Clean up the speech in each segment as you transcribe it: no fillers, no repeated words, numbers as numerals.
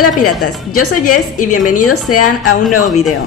Hola piratas, yo soy Jess y bienvenidos sean a un nuevo video.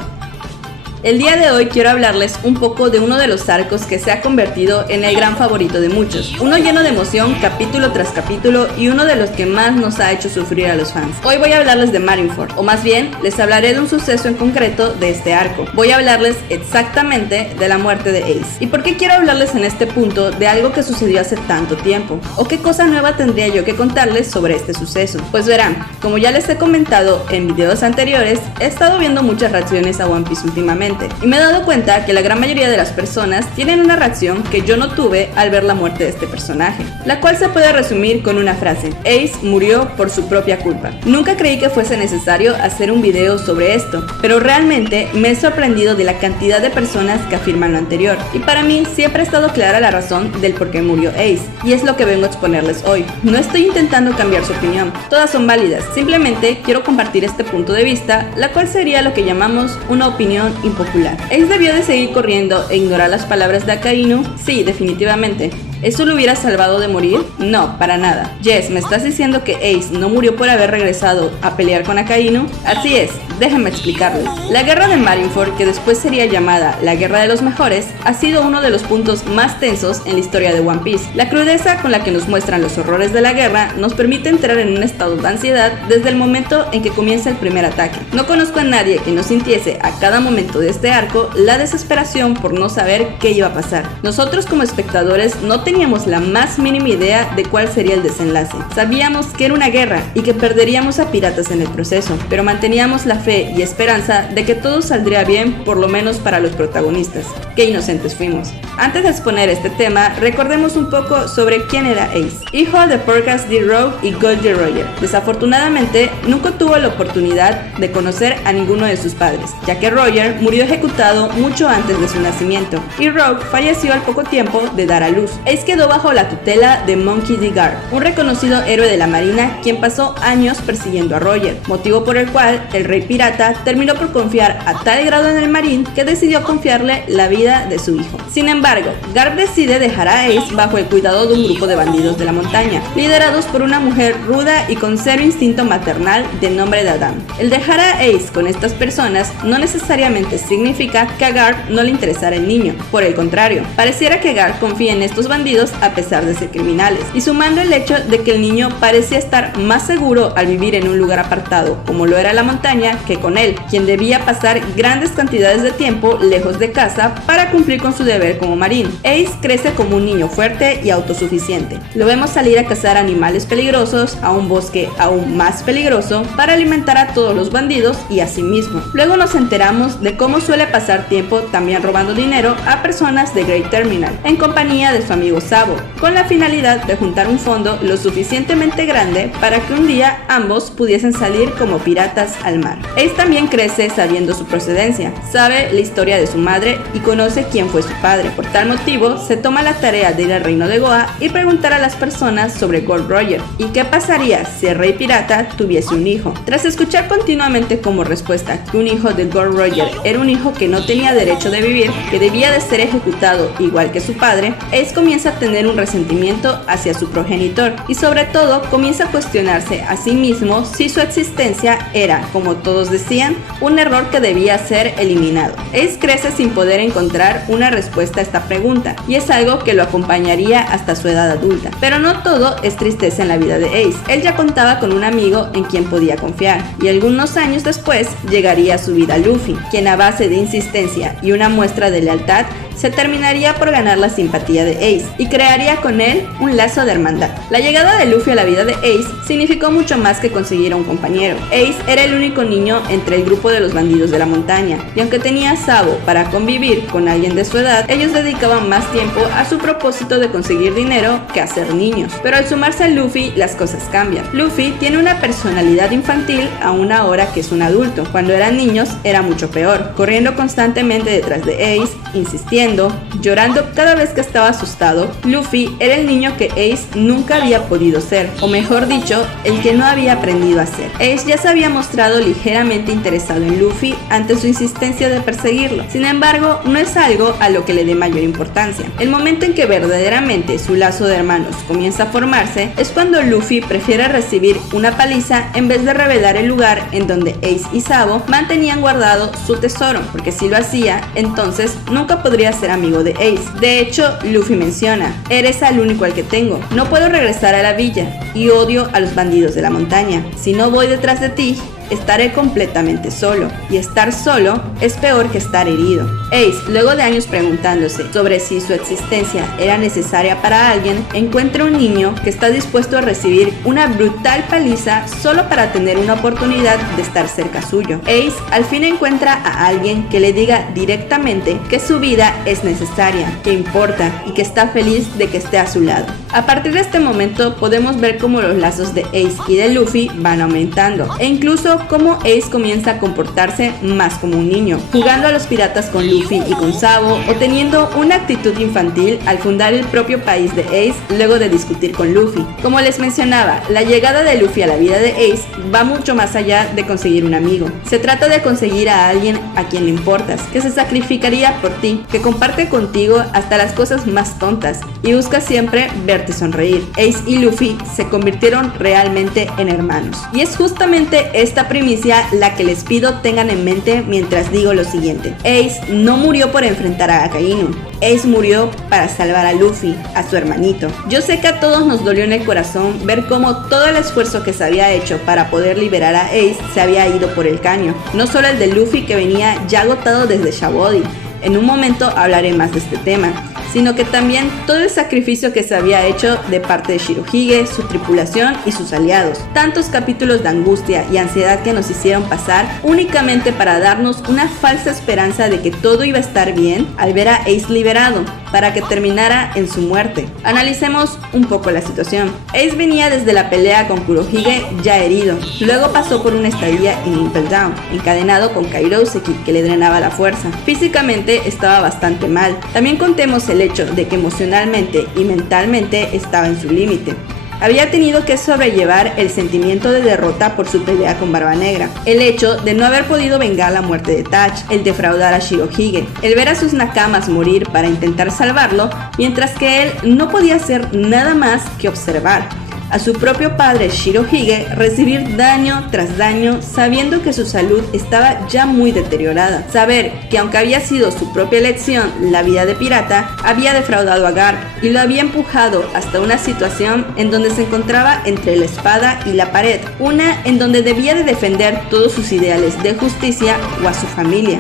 El día de hoy quiero hablarles un poco de uno de los arcos que se ha convertido en el gran favorito de muchos, uno lleno de emoción capítulo tras capítulo y uno de los que más nos ha hecho sufrir a los fans. Hoy voy a hablarles de Marineford, o más bien les hablaré de un suceso en concreto de este arco. Voy a hablarles exactamente de la muerte de Ace. ¿Y por qué quiero hablarles en este punto de algo que sucedió hace tanto tiempo? ¿O qué cosa nueva tendría yo que contarles sobre este suceso? Pues verán, como ya les he comentado en videos anteriores, he estado viendo muchas reacciones a One Piece últimamente y me he dado cuenta que la gran mayoría de las personas tienen una reacción que yo no tuve al ver la muerte de este personaje, la cual se puede resumir con una frase: Ace murió por su propia culpa. Nunca creí que fuese necesario hacer un video sobre esto, pero realmente me he sorprendido de la cantidad de personas que afirman lo anterior, y para mí siempre ha estado clara la razón del por qué murió Ace, y es lo que vengo a exponerles hoy. No estoy intentando cambiar su opinión, todas son válidas, simplemente quiero compartir este punto de vista, la cual sería lo que llamamos una opinión impopular. ¿Ace debió de seguir corriendo e ignorar las palabras de Akainu? Sí, definitivamente. ¿Eso lo hubiera salvado de morir? No, para nada. Jess, ¿me estás diciendo que Ace no murió por haber regresado a pelear con Akainu? Así es, déjenme explicarles. La guerra de Marineford, que después sería llamada la Guerra de los Mejores, ha sido uno de los puntos más tensos en la historia de One Piece. La crudeza con la que nos muestran los horrores de la guerra nos permite entrar en un estado de ansiedad desde el momento en que comienza el primer ataque. No conozco a nadie que no sintiese a cada momento de este arco la desesperación por no saber qué iba a pasar. Nosotros como espectadores no teníamos la más mínima idea de cuál sería el desenlace. Sabíamos que era una guerra y que perderíamos a piratas en el proceso, pero manteníamos la fe y esperanza de que todo saldría bien, por lo menos para los protagonistas. Qué inocentes fuimos. Antes de exponer este tema, recordemos un poco sobre quién era Ace, hijo de Porcas D. Rogue y Goldie Roger. Desafortunadamente, nunca tuvo la oportunidad de conocer a ninguno de sus padres, ya que Roger murió ejecutado mucho antes de su nacimiento, y Rogue falleció al poco tiempo de dar a luz. Ace quedó bajo la tutela de Monkey D. Garp, un reconocido héroe de la marina quien pasó años persiguiendo a Roger, motivo por el cual el rey pirata terminó por confiar a tal grado en el marín que decidió confiarle la vida de su hijo. Sin embargo, Garp decide dejar a Ace bajo el cuidado de un grupo de bandidos de la montaña, liderados por una mujer ruda y con cero instinto maternal de nombre de Adam. El dejar a Ace con estas personas no necesariamente significa que a Garp no le interesara el niño, por el contrario, pareciera que Garp confía en estos bandidos a pesar de ser criminales, y sumando el hecho de que el niño parecía estar más seguro al vivir en un lugar apartado como lo era la montaña que con él, quien debía pasar grandes cantidades de tiempo lejos de casa para cumplir con su deber como marín. Ace crece como un niño fuerte y autosuficiente. Lo vemos salir a cazar animales peligrosos a un bosque aún más peligroso para alimentar a todos los bandidos y a sí mismo. Luego nos enteramos de cómo suele pasar tiempo también robando dinero a personas de Great Terminal en compañía de su amigo Sabo, con la finalidad de juntar un fondo lo suficientemente grande para que un día ambos pudiesen salir como piratas al mar. Ace también crece sabiendo su procedencia, sabe la historia de su madre y conoce quién fue su padre. Por tal motivo, se toma la tarea de ir al reino de Goa y preguntar a las personas sobre Gold Roger y qué pasaría si el rey pirata tuviese un hijo. Tras escuchar continuamente como respuesta que un hijo de Gold Roger era un hijo que no tenía derecho de vivir, que debía de ser ejecutado igual que su padre, Ace comienza a tener un resentimiento hacia su progenitor y sobre todo comienza a cuestionarse a sí mismo si su existencia era, como todos decían, un error que debía ser eliminado. Ace crece sin poder encontrar una respuesta a esta pregunta y es algo que lo acompañaría hasta su edad adulta. Pero no todo es tristeza en la vida de Ace. Él ya contaba con un amigo en quien podía confiar y algunos años después llegaría a su vida Luffy, quien a base de insistencia y una muestra de lealtad se terminaría por ganar la simpatía de Ace y crearía con él un lazo de hermandad. La llegada de Luffy a la vida de Ace significó mucho más que conseguir a un compañero. Ace era el único niño entre el grupo de los bandidos de la montaña, y aunque tenía a Sabo para convivir con alguien de su edad, ellos dedicaban más tiempo a su propósito de conseguir dinero que a ser niños. Pero al sumarse a Luffy, las cosas cambian. Luffy tiene una personalidad infantil aún ahora que es un adulto. Cuando eran niños era mucho peor, corriendo constantemente detrás de Ace, insistiendo Riendo, llorando cada vez que estaba asustado, Luffy era el niño que Ace nunca había podido ser, o mejor dicho, el que no había aprendido a ser. Ace ya se había mostrado ligeramente interesado en Luffy ante su insistencia de perseguirlo. Sin embargo, no es algo a lo que le dé mayor importancia. El momento en que verdaderamente su lazo de hermanos comienza a formarse es cuando Luffy prefiere recibir una paliza en vez de revelar el lugar en donde Ace y Sabo mantenían guardado su tesoro, porque si lo hacía, entonces nunca podría ser amigo de Ace. De hecho, Luffy menciona: eres el único al que tengo, no puedo regresar a la villa y odio a los bandidos de la montaña. Si no voy detrás de ti, estaré completamente solo, y estar solo es peor que estar herido. Ace, luego de años preguntándose sobre si su existencia era necesaria para alguien, encuentra un niño que está dispuesto a recibir una brutal paliza solo para tener una oportunidad de estar cerca suyo. Ace al fin encuentra a alguien que le diga directamente que su vida es necesaria, que importa y que está feliz de que esté a su lado. A partir de este momento podemos ver cómo los lazos de Ace y de Luffy van aumentando, e incluso cómo Ace comienza a comportarse más como un niño, jugando a los piratas con Luffy y con Sabo, o teniendo una actitud infantil al fundar el propio país de Ace luego de discutir con Luffy. Como les mencionaba, la llegada de Luffy a la vida de Ace va mucho más allá de conseguir un amigo. Se trata de conseguir a alguien a quien le importas, que se sacrificaría por ti, que comparte contigo hasta las cosas más tontas y busca siempre verte sonreír. Ace y Luffy se convirtieron realmente en hermanos, y es justamente esta primicia la que les pido tengan en mente mientras digo lo siguiente: Ace no murió por enfrentar a Akainu, Ace murió para salvar a Luffy, a su hermanito. Yo sé que a todos nos dolió en el corazón ver cómo todo el esfuerzo que se había hecho para poder liberar a Ace se había ido por el caño, no solo el de Luffy, que venía ya agotado desde Shabody. En un momento hablaré más de este tema, sino que también todo el sacrificio que se había hecho de parte de Shirohige, su tripulación y sus aliados. Tantos capítulos de angustia y ansiedad que nos hicieron pasar únicamente para darnos una falsa esperanza de que todo iba a estar bien al ver a Ace liberado, para que terminara en su muerte. Analicemos un poco la situación. Ace venía desde la pelea con Kurohige ya herido, luego pasó por una estadía en Impel Down, encadenado con Kairoseki, que le drenaba la fuerza. Físicamente estaba bastante mal. También contemos el hecho de que emocionalmente y mentalmente estaba en su límite. Había tenido que sobrellevar el sentimiento de derrota por su pelea con Barba Negra, el hecho de no haber podido vengar la muerte de Touch, el defraudar a Shirohige, el ver a sus nakamas morir para intentar salvarlo, mientras que él no podía hacer nada más que observar a su propio padre Shirohige recibir daño tras daño, sabiendo que su salud estaba ya muy deteriorada. Saber que aunque había sido su propia elección la vida de pirata, había defraudado a Garp y lo había empujado hasta una situación en donde se encontraba entre la espada y la pared, una en donde debía de defender todos sus ideales de justicia o a su familia.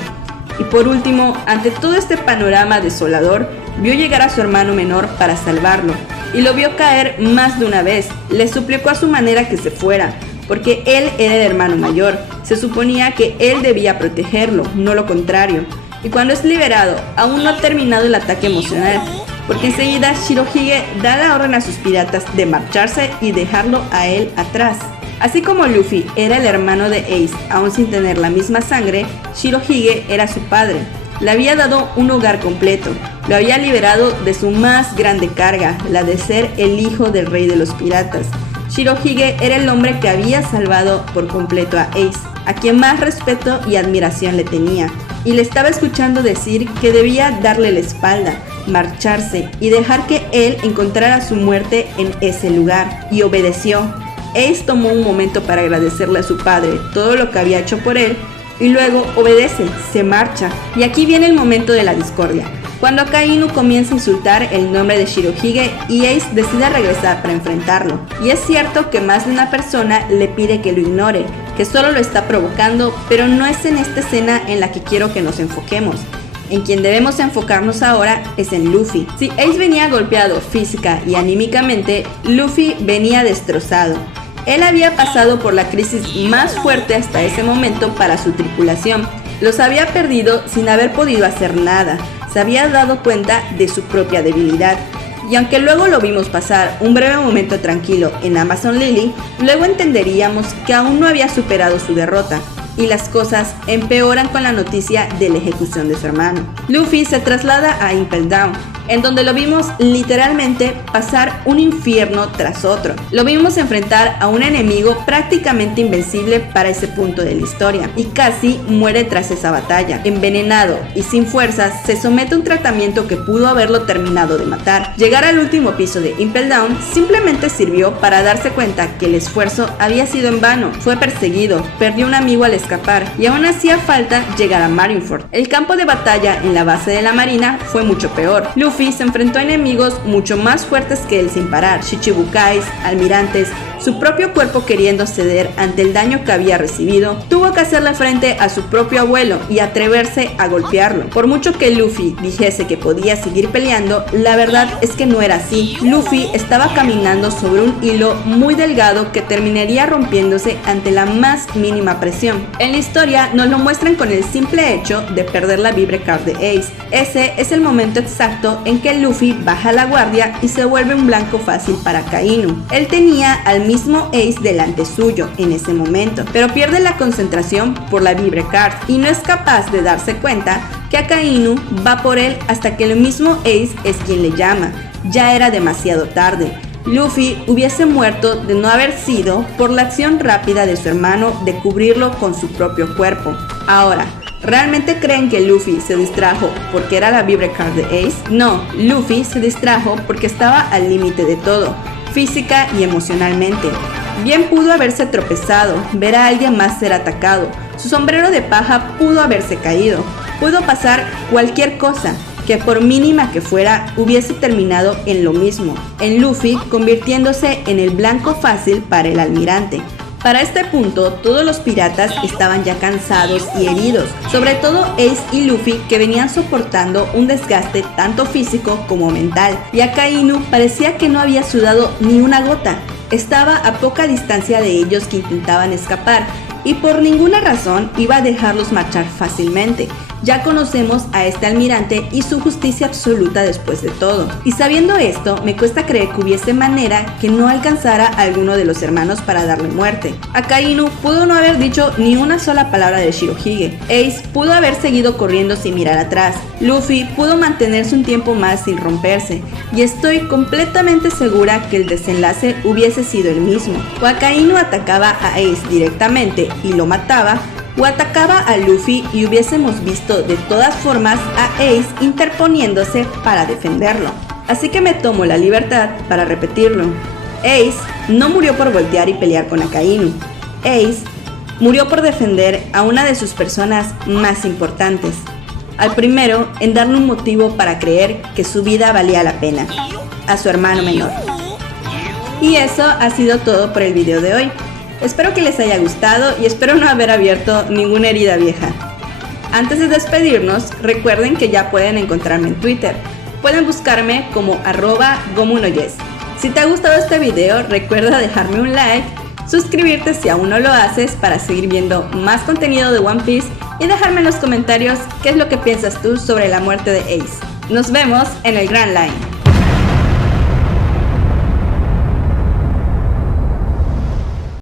Y por último, ante todo este panorama desolador, vio llegar a su hermano menor para salvarlo, y lo vio caer más de una vez. Le suplicó a su manera que se fuera, porque él era el hermano mayor. Se suponía que él debía protegerlo, no lo contrario. Y cuando es liberado, aún no ha terminado el ataque emocional, porque enseguida Shirohige da la orden a sus piratas de marcharse y dejarlo a él atrás. Así como Luffy era el hermano de Ace, aún sin tener la misma sangre, Shirohige era su padre. Le había dado un hogar completo, lo había liberado de su más grande carga, la de ser el hijo del rey de los piratas. Shirohige era el hombre que había salvado por completo a Ace, a quien más respeto y admiración le tenía, y le estaba escuchando decir que debía darle la espalda, marcharse y dejar que él encontrara su muerte en ese lugar, y obedeció. Ace tomó un momento para agradecerle a su padre todo lo que había hecho por él, y luego obedece, se marcha. Y aquí viene el momento de la discordia, cuando Akainu comienza a insultar el nombre de Shirohige y Ace decide regresar para enfrentarlo. Y es cierto que más de una persona le pide que lo ignore, que solo lo está provocando, pero no es en esta escena en la que quiero que nos enfoquemos. En quien debemos enfocarnos ahora es en Luffy. Si Ace venía golpeado física y anímicamente, Luffy venía destrozado. Él había pasado por la crisis más fuerte hasta ese momento para su tripulación. Los había perdido sin haber podido hacer nada. Se había dado cuenta de su propia debilidad. Y aunque luego lo vimos pasar un breve momento tranquilo en Amazon Lily, luego entenderíamos que aún no había superado su derrota. y las cosas empeoran con la noticia de la ejecución de su hermano. Luffy se traslada a Impel Down, en donde lo vimos literalmente pasar un infierno tras otro. Lo vimos enfrentar a un enemigo prácticamente invencible para ese punto de la historia, y casi muere tras esa batalla. Envenenado y sin fuerzas, se somete a un tratamiento que pudo haberlo terminado de matar. Llegar al último piso de Impel Down simplemente sirvió para darse cuenta que el esfuerzo había sido en vano. Fue perseguido, perdió un amigo al escapar, y aún hacía falta llegar a Marineford. El campo de batalla en la base de la marina fue mucho peor. Luffy se enfrentó a enemigos mucho más fuertes que él sin parar, Shichibukais, almirantes, su propio cuerpo queriendo ceder ante el daño que había recibido. Tuvo que hacerle frente a su propio abuelo y atreverse a golpearlo. Por mucho que Luffy dijese que podía seguir peleando, la verdad es que no era así. Luffy estaba caminando sobre un hilo muy delgado que terminaría rompiéndose ante la más mínima presión. En la historia nos lo muestran con el simple hecho de perder la Vibre Card de Ace. Ese es el momento exacto en que Luffy baja la guardia y se vuelve un blanco fácil para Akainu. Él tenía al mismo Ace delante suyo en ese momento, pero pierde la concentración por la Vibre Card y no es capaz de darse cuenta que Akainu va por él hasta que el mismo Ace es quien le llama. Ya era demasiado tarde. Luffy hubiese muerto de no haber sido por la acción rápida de su hermano de cubrirlo con su propio cuerpo. Ahora, ¿realmente creen que Luffy se distrajo porque era la Vibre Card de Ace? No, Luffy se distrajo porque estaba al límite de todo, física y emocionalmente. Bien pudo haberse tropezado, ver a alguien más ser atacado, su sombrero de paja pudo haberse caído, pudo pasar cualquier cosa que por mínima que fuera hubiese terminado en lo mismo, en Luffy convirtiéndose en el blanco fácil para el almirante. Para este punto, todos los piratas estaban ya cansados y heridos, sobre todo Ace y Luffy, que venían soportando un desgaste tanto físico como mental, y Akainu parecía que no había sudado ni una gota. Estaba a poca distancia de ellos que intentaban escapar, y por ninguna razón iba a dejarlos marchar fácilmente. Ya conocemos a este almirante y su justicia absoluta después de todo. Y sabiendo esto, me cuesta creer que hubiese manera que no alcanzara a alguno de los hermanos para darle muerte. Akainu pudo no haber dicho ni una sola palabra de Shirohige. Ace pudo haber seguido corriendo sin mirar atrás. Luffy pudo mantenerse un tiempo más sin romperse. Y estoy completamente segura que el desenlace hubiese sido el mismo. O Akainu atacaba a Ace directamente y lo mataba, o atacaba a Luffy y hubiésemos visto de todas formas a Ace interponiéndose para defenderlo. Así que me tomo la libertad para repetirlo. Ace no murió por voltear y pelear con Akainu. Ace murió por defender a una de sus personas más importantes. Al primero en darle un motivo para creer que su vida valía la pena, a su hermano menor. Y eso ha sido todo por el video de hoy. Espero que les haya gustado y espero no haber abierto ninguna herida vieja. Antes de despedirnos, recuerden que ya pueden encontrarme en Twitter. Pueden buscarme como @gomunoyes. Si te ha gustado este video, recuerda dejarme un like, suscribirte si aún no lo haces para seguir viendo más contenido de One Piece y dejarme en los comentarios qué es lo que piensas tú sobre la muerte de Ace. Nos vemos en el Grand Line.